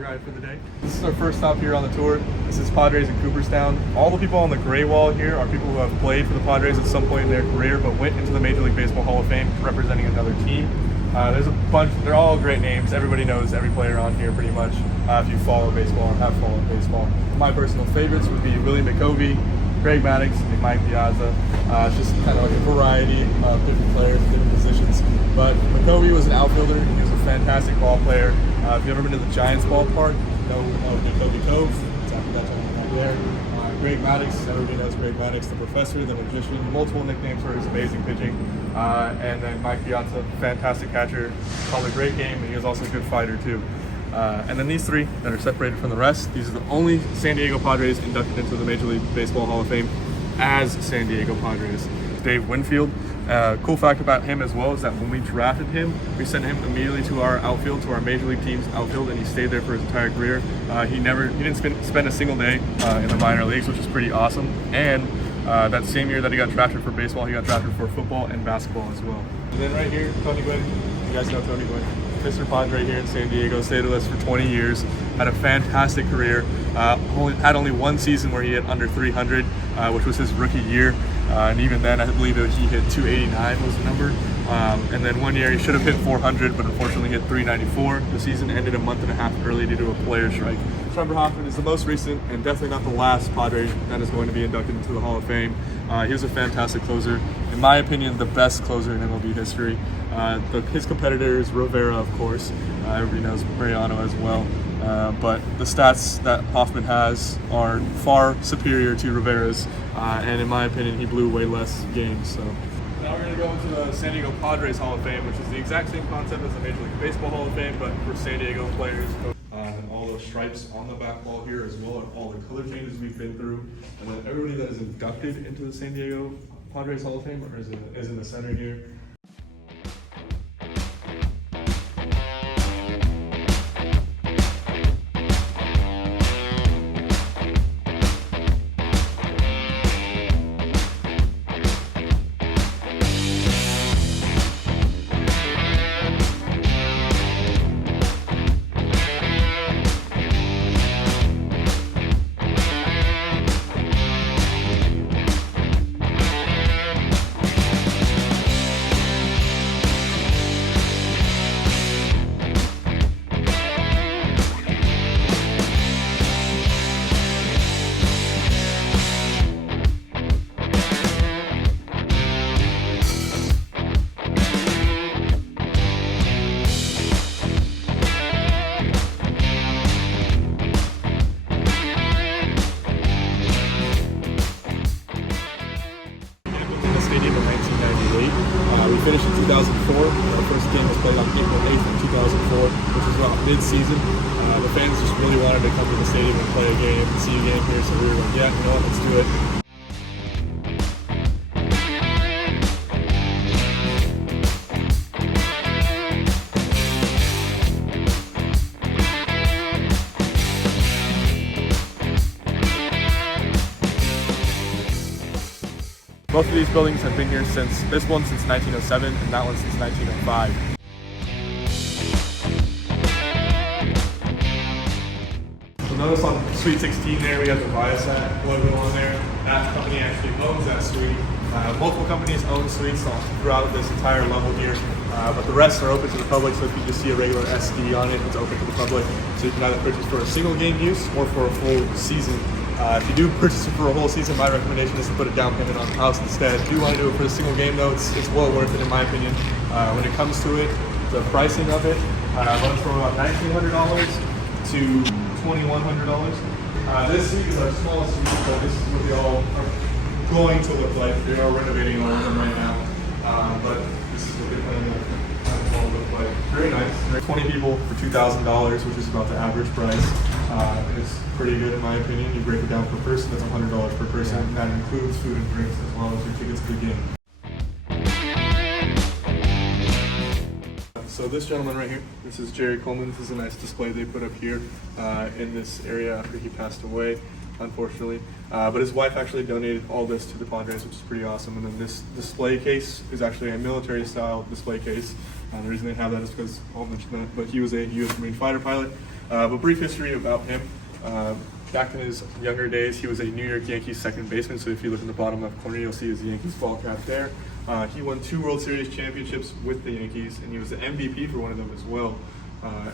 tour guide for the day. This is our first stop here on the tour. This is Padres in Cooperstown. All the people on the gray wall here are people who have played for the Padres at some point in their career, but went into the Major League Baseball Hall of Fame representing another team. There's a bunch, they're all great names. Everybody knows every player on here pretty much if you follow baseball or have followed baseball. My personal favorites would be Willie McCovey, Greg Maddux, and Mike Piazza. It's just kind of like a variety of different players, different positions. But McCovey was an outfielder. He was a fantastic ball player. If you've ever been to the Giants ballpark, you know McCovey Cove. It's after that gentleman right there. Greg Maddux, everybody knows Greg Maddux, the professor, the magician, multiple nicknames for his amazing pitching. And then Mike Piazza, fantastic catcher, called a great game, and he was also a good fighter too. And then these three that are separated from the rest, these are the only San Diego Padres inducted into the Major League Baseball Hall of Fame as San Diego Padres. Dave Winfield. Cool fact about him as well is that when we drafted him, we sent him immediately to our outfield, to our Major League team's outfield, and he stayed there for his entire career. He didn't spend a single day in the minor leagues, which is pretty awesome. And that same year that he got drafted for baseball, he got drafted for football and basketball as well. And then right here, Tony Gwynn. You guys know Tony Gwynn. Mr. Padre here in San Diego, stayed with us for 20 years, had a fantastic career, had only one season where he hit under 300, which was his rookie year, and even then I believe he hit 289 was the number, and then one year he should have hit 400, but unfortunately hit 394. The season ended a month and a half early due to a player strike. Trevor Hoffman is the most recent and definitely not the last Padre that is going to be inducted into the Hall of Fame. He was a fantastic closer. In my opinion, the best closer in MLB history. His competitor is Rivera, of course. Everybody knows Mariano as well. But the stats that Hoffman has are far superior to Rivera's. And in my opinion, he blew way less games. So now we're going to go into the San Diego Padres Hall of Fame, which is the exact same concept as the Major League Baseball Hall of Fame, but for San Diego players. And all those stripes on the back wall here, as well as all the color changes we've been through. And then everybody that is inducted into the San Diego Padres Hall of Fame is in the center here. We finished in 2004. Our first game was played on April 8th in 2004, which was about mid-season. The fans just really wanted to come to the stadium and play a game and see a game here, so we were like, yeah, you know what, let's do it. Both of these buildings have been here since, this one since 1907 and that one since 1905. So notice on Suite 16 there, we have the Viasat logo on there. That company actually owns that suite. Multiple companies own suites throughout this entire level here, but the rest are open to the public, so if you just see a regular SD on it, it's open to the public. So you can either purchase for a single game use or for a full season. If you do purchase it for a whole season, my recommendation is to put a down payment on the house instead. If you want to do it for a single game though, it's well worth it in my opinion. When it comes to it, the pricing of it runs from about $1,900 to $2,100. This suite is our smallest suite, but this is what they all are going to look like. They are renovating all of them right now, but this is what they plan to all look like. Very nice. 20 people for $2,000, which is about the average price. It's pretty good in my opinion. You break it down per person, that's $100 per person, and that includes food and drinks as well as your tickets to the game. So this gentleman right here, this is Jerry Coleman. This is a nice display they put up here in this area after he passed away, unfortunately. But his wife actually donated all this to the Padres, which is pretty awesome. And then this display case is actually a military-style display case. The reason they have that is because I'll mention that, but he was a U.S. Marine fighter pilot. But brief history about him. Back in his younger days, he was a New York Yankees second baseman. So if you look in the bottom left corner, you'll see his Yankees ball cap there. He won 2 World Series championships with the Yankees, and he was the MVP for one of them as well.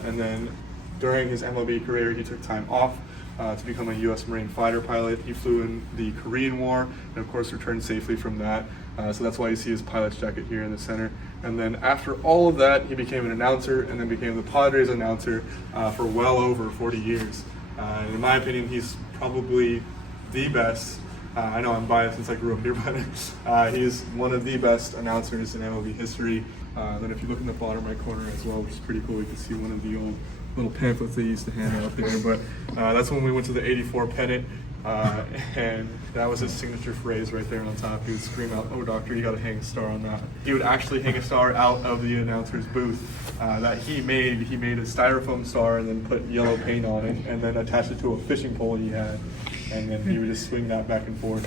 And then during his MLB career, he took time off to become a U.S. Marine fighter pilot. He flew in the Korean War, and of course returned safely from that. So that's why you see his pilot's jacket here in the center. And then after all of that, he became an announcer, and then became the Padres announcer for well over 40 years. In my opinion, he's probably the best. I know I'm biased since I grew up here, but he's one of the best announcers in MLB history. Then if you look in the bottom right corner as well, which is pretty cool, you can see one of the old little pamphlets they used to hand out there. But that's when we went to the '84 pennant, and that was his signature phrase right there on top. He would scream out, "Oh, doctor, you got to hang a star on that." He would actually hang a star out of the announcer's booth that he made. He made a styrofoam star and then put yellow paint on it, and then attached it to a fishing pole he had, and then he would just swing that back and forth.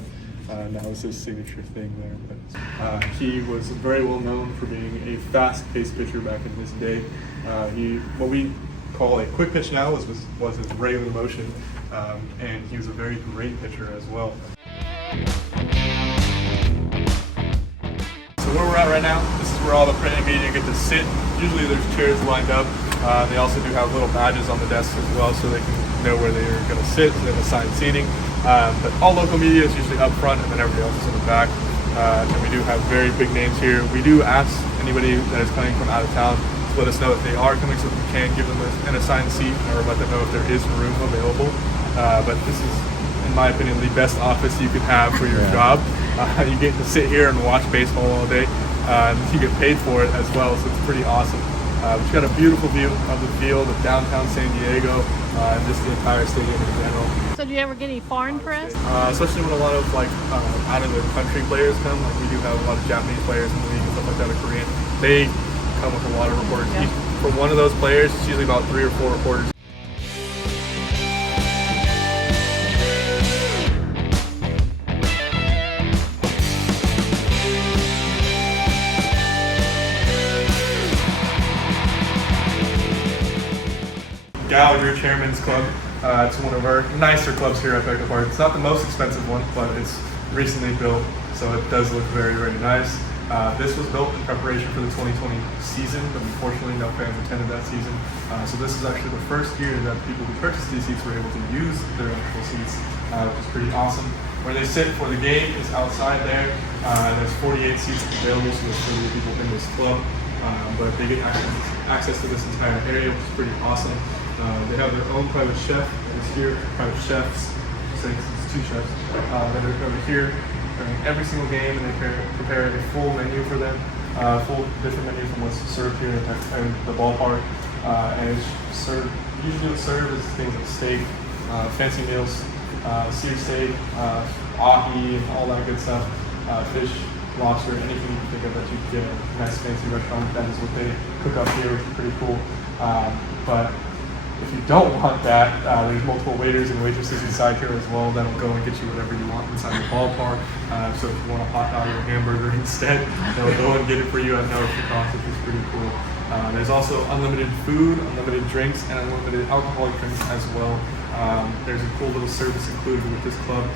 And that was his signature thing there. But he was very well known for being a fast-paced pitcher back in his day. What we call a quick pitch now was his regular motion, and he was a very great pitcher as well. So where we're at right now, this is where all the printing media get to sit. Usually there's chairs lined up. They also do have little badges on the desks as well, so they can know where they're going to sit and then assign seating. But all local media is usually up front, and then everybody else is in the back. And we do have very big names here. We do ask anybody that is coming from out of town to let us know if they are coming, so we can give them an assigned seat or let them know if there is room available. But this is, in my opinion, the best office you could have for your job. You get to sit here and watch baseball all day. You get paid for it as well, so it's pretty awesome. We've got a beautiful view of the field of downtown San Diego, and just the entire stadium in general. So do you ever get any foreign press? Especially when a lot of out of the country players come, like we do have a lot of Japanese players in the league and stuff like that, or Korean. They come with a lot of reporters. Yeah. For one of those players, it's usually about 3 or 4 reporters. Gallagher Chairman's Club. It's one of our nicer clubs here at Petco Park. It's not the most expensive one, but it's recently built, so it does look very, very nice. This was built in preparation for the 2020 season, but unfortunately no fans attended that season. So this is actually the first year that people who purchased these seats were able to use their actual seats, which is pretty awesome. Where they sit for the game is outside there. There's 48 seats available, so there's 30 people in this club. But they get access to this entire area, which is pretty awesome. They have their own private chef that is here, private chefs, so it's 2 chefs that are over here during every single game, and they prepare a full menu for them, full different menus from what's served here at the ballpark. And it's served, usually what's served is things like steak, fancy meals, seared steak, ahi, and all that good stuff, fish, lobster, anything you can think of that you can get at a nice fancy restaurant. That is what they cook up here, which is pretty cool. But if you don't want that, there's multiple waiters and waitresses inside here as well that'll go and get you whatever you want inside the ballpark. So if you want a hot dog or a hamburger instead, they'll go and get it for you at no extra cost, which is pretty cool. There's also unlimited food, unlimited drinks, and unlimited alcoholic drinks as well. There's a cool little service included with this club.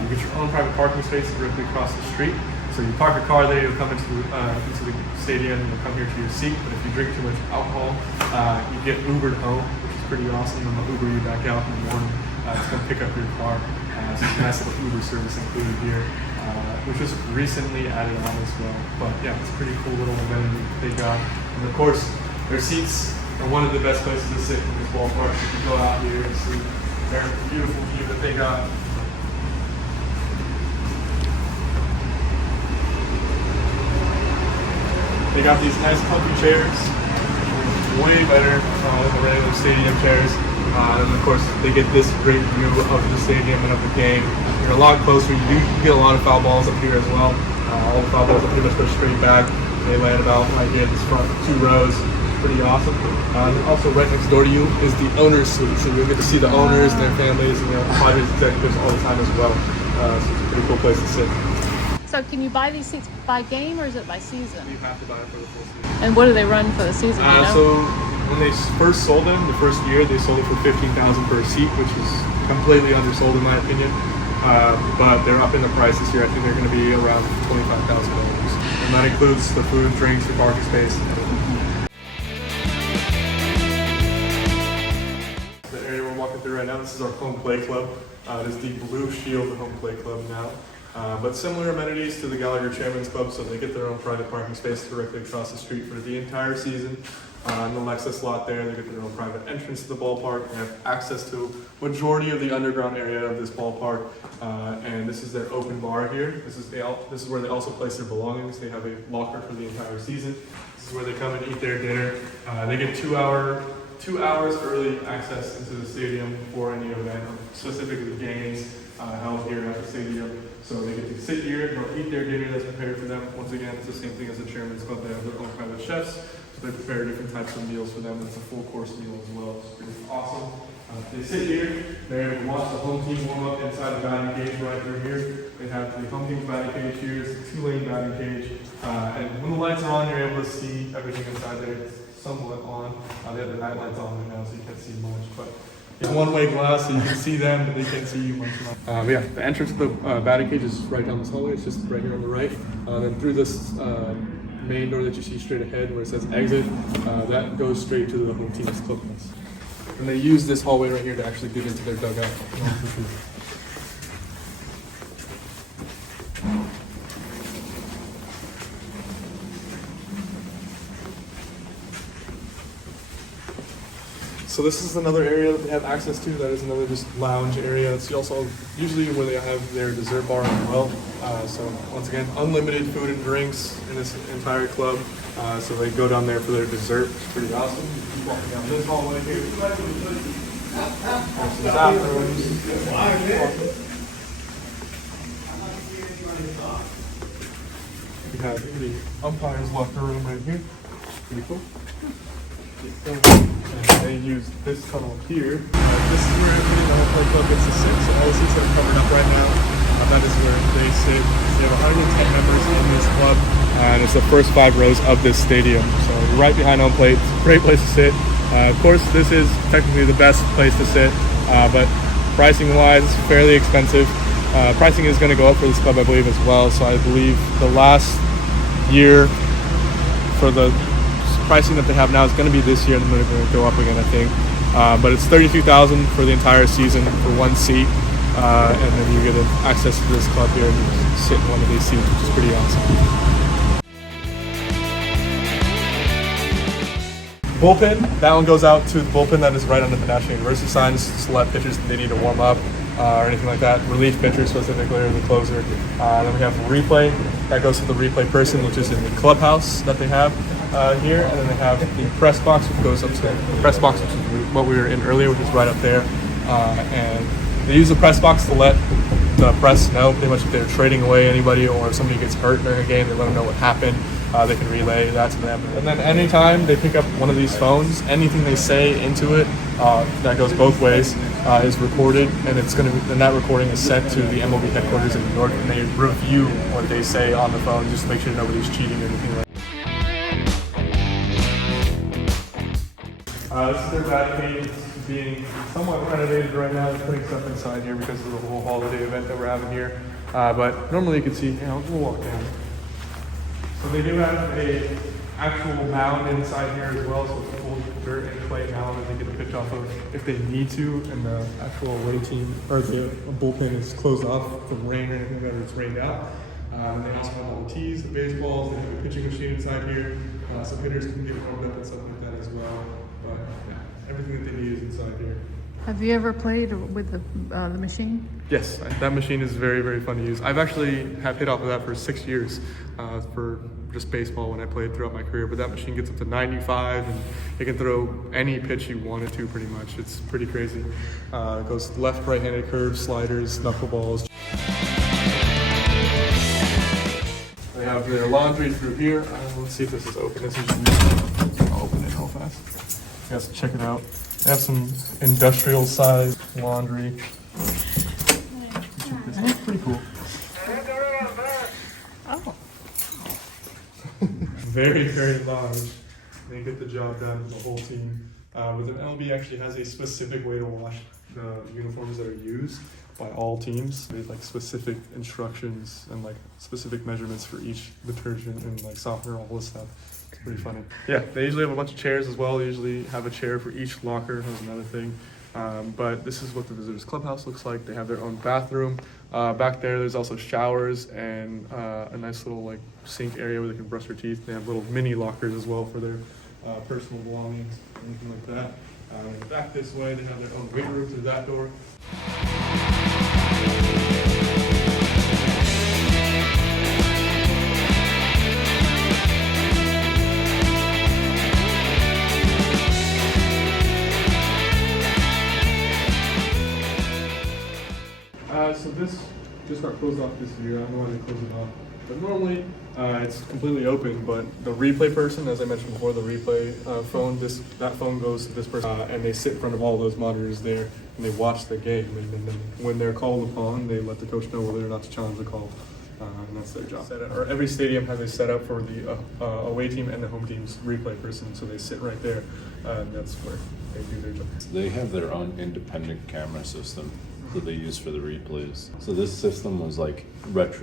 You get your own private parking space directly across the street. So you park your car there, you'll come into the stadium, and you'll come here to your seat. But if you drink too much alcohol, you get Ubered home, which is pretty awesome. And they'll Uber you back out in the morning to come pick up your car. So there's a nice little Uber service included here, which was recently added on as well. But yeah, it's a pretty cool little amenity they got. And of course, their seats are one of the best places to sit in this ballpark. You can go out here and see their beautiful view that they got. They got these nice comfy chairs, way better than the regular stadium chairs. And of course, they get this great view of the stadium and of the game. You're a lot closer. You get a lot of foul balls up here as well. All the foul balls are pretty much go straight back. They land about right here in this front 2 rows. Pretty awesome. And also right next door to you is the owner's suite. So you'll get to see the owners, their families, and Padres executives all the time as well. So it's a pretty cool place to sit. So can you buy these seats by game or is it by season? You have to buy it for the full season. And what do they run for the season? You know? So when they first sold them, the first year, they sold it for $15,000 per seat, which is completely undersold in my opinion. But they're up in the price this year. I think they're going to be around $25,000. And that includes the food, drinks, the parking space, and everything. The area we're walking through right now, this is our home play club. It is the Blue Shield Home Play Club now. But similar amenities to the Gallagher Chairman's Club, so they get their own private parking space directly across the street for the entire season. In the Lexus lot there, they get their own private entrance to the ballpark. They have access to majority of the underground area of this ballpark. And this is their open bar here. This is where they also place their belongings. They have a locker for the entire season. This is where they come and eat their dinner. They get 2 hours early access into the stadium for any event, specifically games held here at the stadium. So they get to sit here, they'll eat their dinner that's prepared for them. Once again, it's the same thing as the Chairman's Club. They have their own private chefs, so they prepare different types of meals for them. It's a full course meal as well. It's pretty awesome. They sit here, they're able to watch the home team warm up inside the batting cage right through here. They have the home team's batting cage here, it's a 2-lane batting cage. And when the lights are on, you're able to see everything inside there. It's somewhat on. They have the night lights on right now, so you can't see much. But it's one-way glass, so you can see them, but they can't see you much. But yeah, the entrance to the batting cage is right down this hallway. It's just right here on the right. Then through this main door that you see straight ahead, where it says exit, that goes straight to the home team's clubhouse. And they use this hallway right here to actually get into their dugout. So this is another area that they have access to. That is another just lounge area. It's also usually where they have their dessert bar as well. So once again, unlimited food and drinks in this entire club. So they go down there for their dessert. It's pretty awesome. You keep walking down this hallway here. Some bathrooms. We have the umpire's locker room right here. Pretty cool. And they use this tunnel here. This is where the home play club gets to sit. So all the seats that are covered up right now, that is where they sit. We have 110 members in this club, and it's the first 5 rows of this stadium. So you're right behind home plate. It's a great place to sit. Of course, this is technically the best place to sit, but pricing-wise, it's fairly expensive. Pricing is going to go up for this club, I believe, as well. So I believe the last year for the pricing that they have now is going to be this year, and then they're going to go up again, I think. But it's $32,000 for the entire season for 1 seat, and then you get access to this club here and you can sit in one of these seats, which is pretty awesome. Bullpen, that one goes out to the bullpen that is right under the National University sign. This is to let pitchers that they need to warm up or anything like that. Relief pitchers specifically, or the closer. Then we have replay, that goes to the replay person, which is in the clubhouse that they have here. And then they have the press box, which goes up to the press box, which is what we were in earlier, which is right up there. And they use the press box to let the press know pretty much if they're trading away anybody or if somebody gets hurt during a game, they let them know what happened. They can relay that to them. And then anytime they pick up one of these phones, anything they say into it, that goes both ways, is recorded, and and that recording is sent to the MLB headquarters in New York, and they review what they say on the phone just to make sure nobody's cheating or anything like that. This is their batting cage. It's being somewhat renovated right now. They're putting stuff inside here because of the whole holiday event that we're having here. But normally you can see, we'll walk down. So they do have a actual mound inside here as well, so it's a full dirt and clay mound that they get a pitch off of if they need to, and the actual away team, or the bullpen is closed off from rain or anything like that, or it's rained out. They also have all the tees, the baseballs, they have a pitching machine inside here, so hitters can get warmed up and stuff like that as well. But yeah, everything that they need is inside here. Have you ever played with the machine? Yes, that machine is very, very fun to use. I've actually have hit off of that for 6 years for just baseball when I played throughout my career. But that machine gets up to 95, and it can throw any pitch you want it to pretty much. It's pretty crazy. It goes left, right-handed curves, sliders, knuckleballs. They have their laundry through here. Let's see if this is open. This is I'll open it real fast. You guys can check it out. They have some industrial size laundry. It's pretty cool. Oh. Very, very large. They get the job done with the whole team. With an MLB actually has a specific way to wash the uniforms that are used by all teams. There's like specific instructions and like specific measurements for each detergent and like softener, all this stuff. It's pretty funny. Yeah, they usually have a bunch of chairs as well. They usually have a chair for each locker. That's another thing. But this is what the visitors clubhouse looks like. They have their own bathroom. Back there's also showers and a nice little like sink area where they can brush their teeth. They have little mini lockers as well for their personal belongings, anything like that. Back this way, they have their own weight room through that door. So this just got closed off this year. I don't know why they closed it off. But normally, it's completely open, but the replay person, as I mentioned before, the replay phone, that phone goes to this person, and they sit in front of all those monitors there, and they watch the game. And then when they're called upon, they let the coach know whether or not to challenge the call, and that's their job. Or every stadium has a setup for the away team and the home team's replay person, so they sit right there, and that's where they do their job. They have their own independent camera system that they use for the replays. So this system was like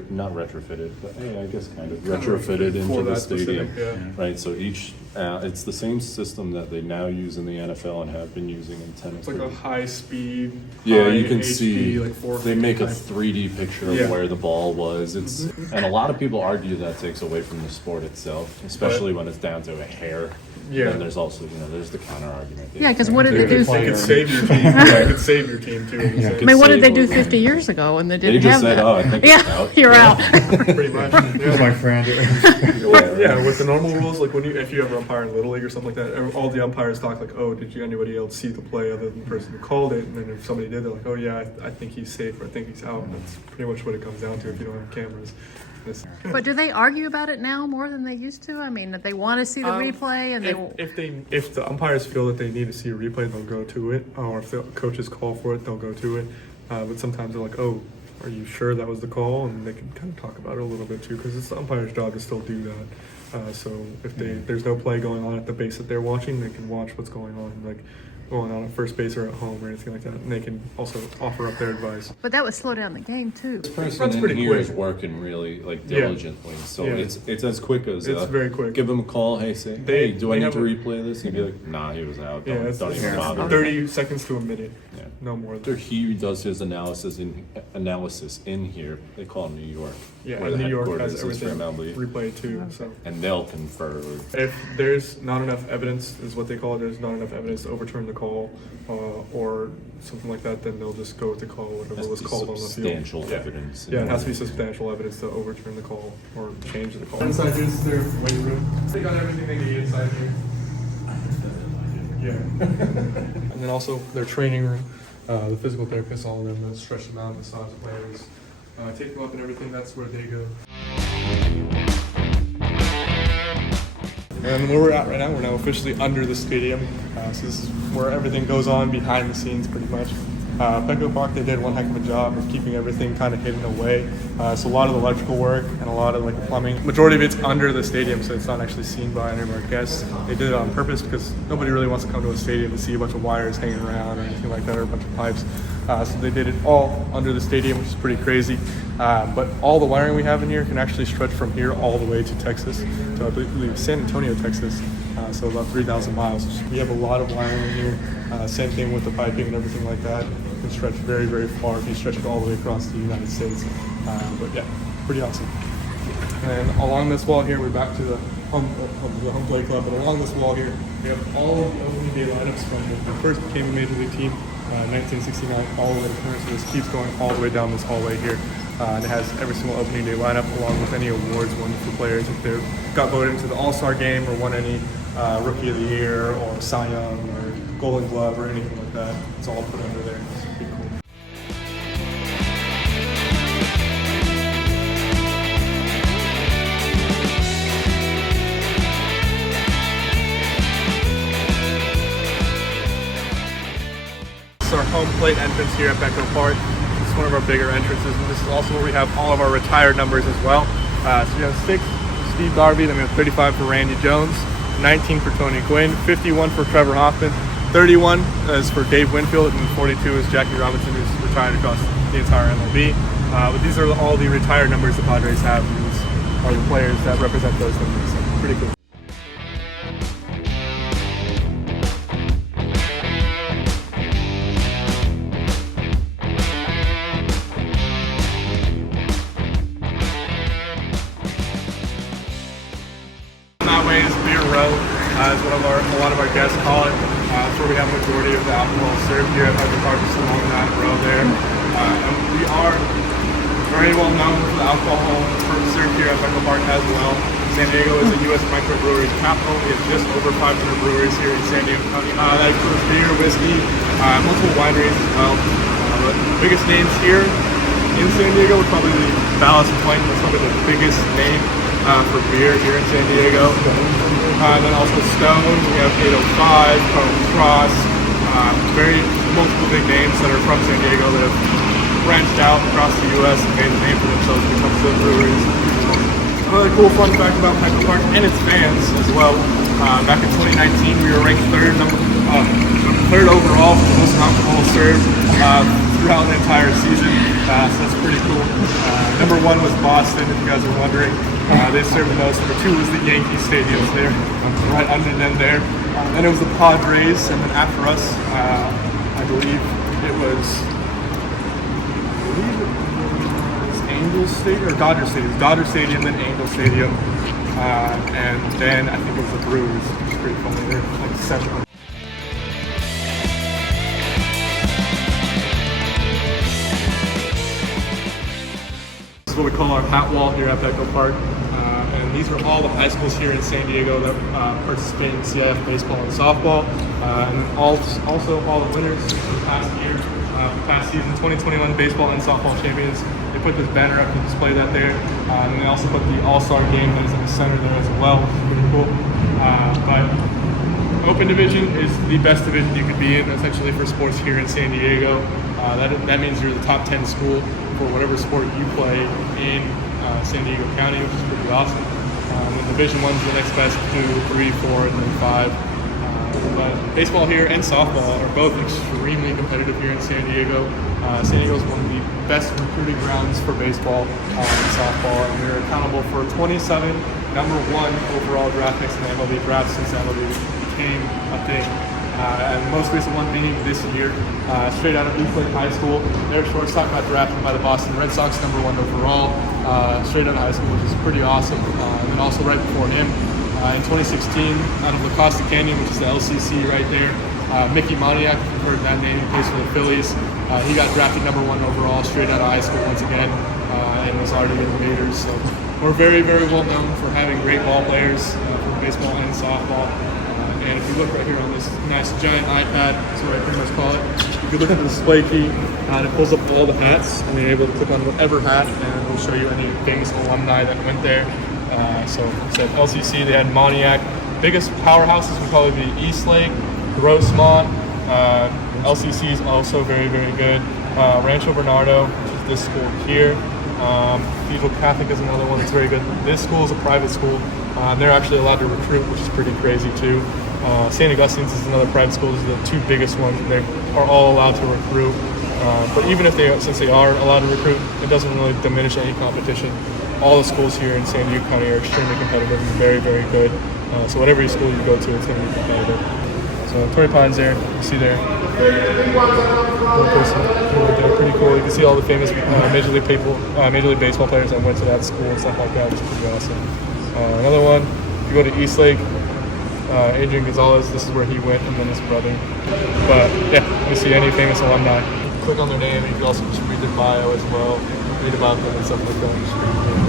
not retrofitted, but hey, I guess kind of retrofitted into the stadium, right? So each, it's the same system that they now use in the NFL and have been using in tennis. It's like a high speed, yeah, you can HP, see like they make a 3D picture of where the ball was. It's and a lot of people argue that takes away from the sport itself, especially when it's down to a hair. Yeah. And there's also, there's the counter argument. Yeah, because what did they do? It could save your team. It could save your team too. I mean, what did they do 50 years ago when they didn't They just have said, that? "Oh, I think it's out." You're out. Pretty much. He's my friend. Yeah, with the normal rules, like if you ever umpire in Little League or something like that, all the umpires talk like, oh, did anybody else see the play other than the person who called it? And then if somebody did, they're like, oh yeah, I think he's safe or I think he's out. And that's pretty much what it comes down to if you don't have cameras. But do they argue about it now more than they used to? I mean, they want to see the replay, and if the umpires feel that they need to see a replay, they'll go to it. Or if the coaches call for it, they'll go to it. But sometimes they're like, "Oh, are you sure that was the call?" And they can kind of talk about it a little bit too, because it's the umpire's job to still do that. So if there's no play going on at the base that they're watching, they can watch what's going on, like going on at first base or at home or anything like that, and they can also offer up their advice. But that would slow down the game too. This person in here is working really diligently, so it's as quick as it's very quick. Give them a call. Hey, hey, do I need to replay this? He'd be like, nah, he was out. Don't even bother. 30 seconds to a minute. Yeah. No more. After he does his analysis in here, they call him New York. Yeah, where and the New York headquarters has is for everything MLB. replayed too. So. And they'll confer. If there's not enough evidence, is what they call it, there's not enough evidence to overturn the call or something like that, then they'll just go with the call, whatever was called on the field. Substantial evidence. Yeah, it has to be substantial evidence to overturn the call or change the call. Inside here is their weight room. They got everything they need inside here. Yeah. And then also their training room. The physical therapists, all of them, they'll stretch them out, massage players, take them up and everything, that's where they go. And where we're at right now, we're now officially under the stadium. So this is where everything goes on behind the scenes pretty much. Petco Park, they did one heck of a job of keeping everything kind of hidden away. So a lot of the electrical work and a lot of like the plumbing, majority of it's under the stadium, so it's not actually seen by any of our guests. They did it on purpose because nobody really wants to come to a stadium to see a bunch of wires hanging around or anything like that, or a bunch of pipes. So they did it all under the stadium, which is pretty crazy. But all the wiring we have in here can actually stretch from here all the way to Texas, to I believe San Antonio, Texas. So about 3,000 miles. We have a lot of wiring in here. Same thing with the piping and everything like that. It can stretch very, very far if you stretch it all the way across the United States. But yeah, pretty awesome. And along this wall here, we're back to the home plate club. But along this wall here, we have all of the opening day lineups from when we first became a major league team, 1969, all the way to current. So this keeps going all the way down this hallway here. And it has every single opening day lineup along with any awards won for players if they got voted into the All-Star game or won any Rookie of the Year or Cy Young or Golden Glove or anything like that. It's all put under there. It's pretty cool. This is our home plate entrance here at Petco Park. It's one of our bigger entrances, and this is also where we have all of our retired numbers as well. So we have 6 for Steve Garvey, then we have 35 for Randy Jones, 19 for Tony Gwynn, 51 for Trevor Hoffman, 31 is for Dave Winfield, and 42 is Jackie Robinson, who's retired across the entire MLB. But these are all the retired numbers the Padres have. These are the players that represent those numbers. So pretty cool. That way is beer row, is what a lot of our guests call it. That's where we have a majority of the alcohol served here at Petco Park, just along that row there. And we are very well known for the alcohol served here at Petco Park as well. San Diego is a U.S. microbrewery capital. We have just over 500 breweries here in San Diego County. That includes beer, whiskey, multiple wineries as well. But the biggest names here in San Diego would probably be Ballast Point. That's probably the biggest name for beer here in San Diego. And then also Stone, we have 805, Cross, very multiple big names that are from San Diego that have branched out across the U.S. and made a name for themselves when it comes to breweries. Another cool fun fact about Petco Park and its fans as well. Back in 2019, we were ranked third overall for the most alcohol served throughout the entire season. So that's pretty cool. Number 1 was Boston, if you guys are wondering. They served the most. Number 2 was the Yankee Stadiums there, right under them there. Then it was the Padres, and then after us, I believe it was Angel Stadium or Dodger Stadium. Dodger Stadium, then Angel Stadium, and then I think it was the Brewers, which is pretty funny. They're like 700. This is what we call our hat wall here at Petco Park. And these are all the high schools here in San Diego that participate in CIF baseball and softball. And then also all the winners from past year, past season, 2021 baseball and softball champions. They put this banner up to display that there. And they also put the All-Star game that is in the center there as well. Pretty cool. But Open Division is the best division you could be in, essentially, for sports here in San Diego. That means you're the top 10 school for whatever sport you play in San Diego County, which is pretty awesome. And Division 1's the next best, 2, 3, 4, and then 5. But baseball here and softball are both extremely competitive here in San Diego. San Diego is one of the best recruiting grounds for baseball and softball, and we're accountable for 27 number 1 overall draft picks in the MLB draft since the MLB became a thing. And most recent one being this year, straight out of Eastlake High School. Their shortstop got drafted by the Boston Red Sox, number 1 overall, straight out of high school, which is pretty awesome. And then also right before him, in 2016, out of La Costa Canyon, which is the LCC right there, Mickey Moniak, if you've heard that name, he plays for the Phillies. He got drafted number 1 overall, straight out of high school once again, and was already in the majors. So we're very, very well known for having great ball players for baseball and softball. And if you look right here on this nice giant iPad, that's what I pretty much call it, you can look at the display key, and it pulls up all the hats, and you're able to click on whatever hat, and it will show you any famous alumni that went there. So at LCC, they had Moniak. Biggest powerhouses would probably be Eastlake, Grossmont. LCC is also very, very good. Rancho Bernardo, which is this school here. Cathedral Catholic is another one that's very good. This school is a private school. They're actually allowed to recruit, which is pretty crazy too. St. Augustine's is another private school. These are the 2 biggest ones. They are all allowed to recruit. But even if since they are allowed to recruit, it doesn't really diminish any competition. All the schools here in San Diego County are extremely competitive and very, very good. So whatever school you go to, it's going to be competitive. So Torrey Pines there, you see there. Pretty cool. You can see all the famous Major League Baseball players that went to that school and stuff like that, which is pretty awesome. Another one, if you go to Eastlake, Adrian Gonzalez, this is where he went, and then his brother. But yeah, if you see any famous alumni, click on their name. You can also just read their bio as well, read about them and stuff like that. Which is pretty cool.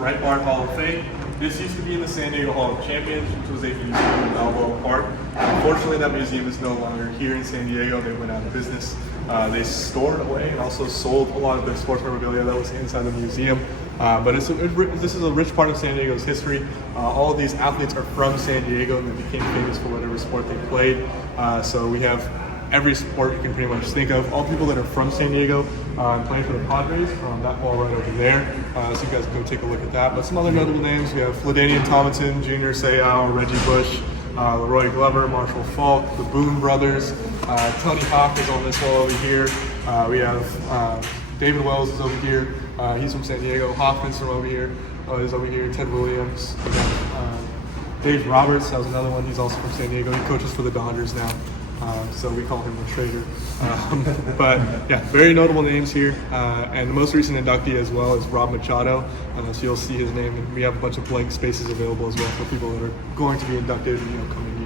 Breitbard Hall of Fame. This used to be in the San Diego Hall of Champions, which was a museum in Balboa Park. Unfortunately, that museum is no longer here in San Diego. They went out of business. They stored away and also sold a lot of the sports memorabilia that was inside the museum. But this is a rich part of San Diego's history. All of these athletes are from San Diego and they became famous for whatever sport they played. So we have every sport you can pretty much think of. All people that are from San Diego and playing for the Padres, that ball right over there. So you guys can go take a look at that. But some other notable names, we have LaDainian Tomlinson, Junior Seau, Reggie Bush, Leroy Glover, Marshall Falk, the Boone brothers. Tony Hawk is on this wall over here. We have David Wells is over here. He's from San Diego. Hoffman's from over here. Is over here. Ted Williams. We got, Dave Roberts, that was another one. He's also from San Diego. He coaches for the Dodgers now. So we call him a trader. But yeah, very notable names here. And the most recent inductee as well is Rob Machado. So you'll see his name, and we have a bunch of blank spaces available as well for people that are going to be inducted, coming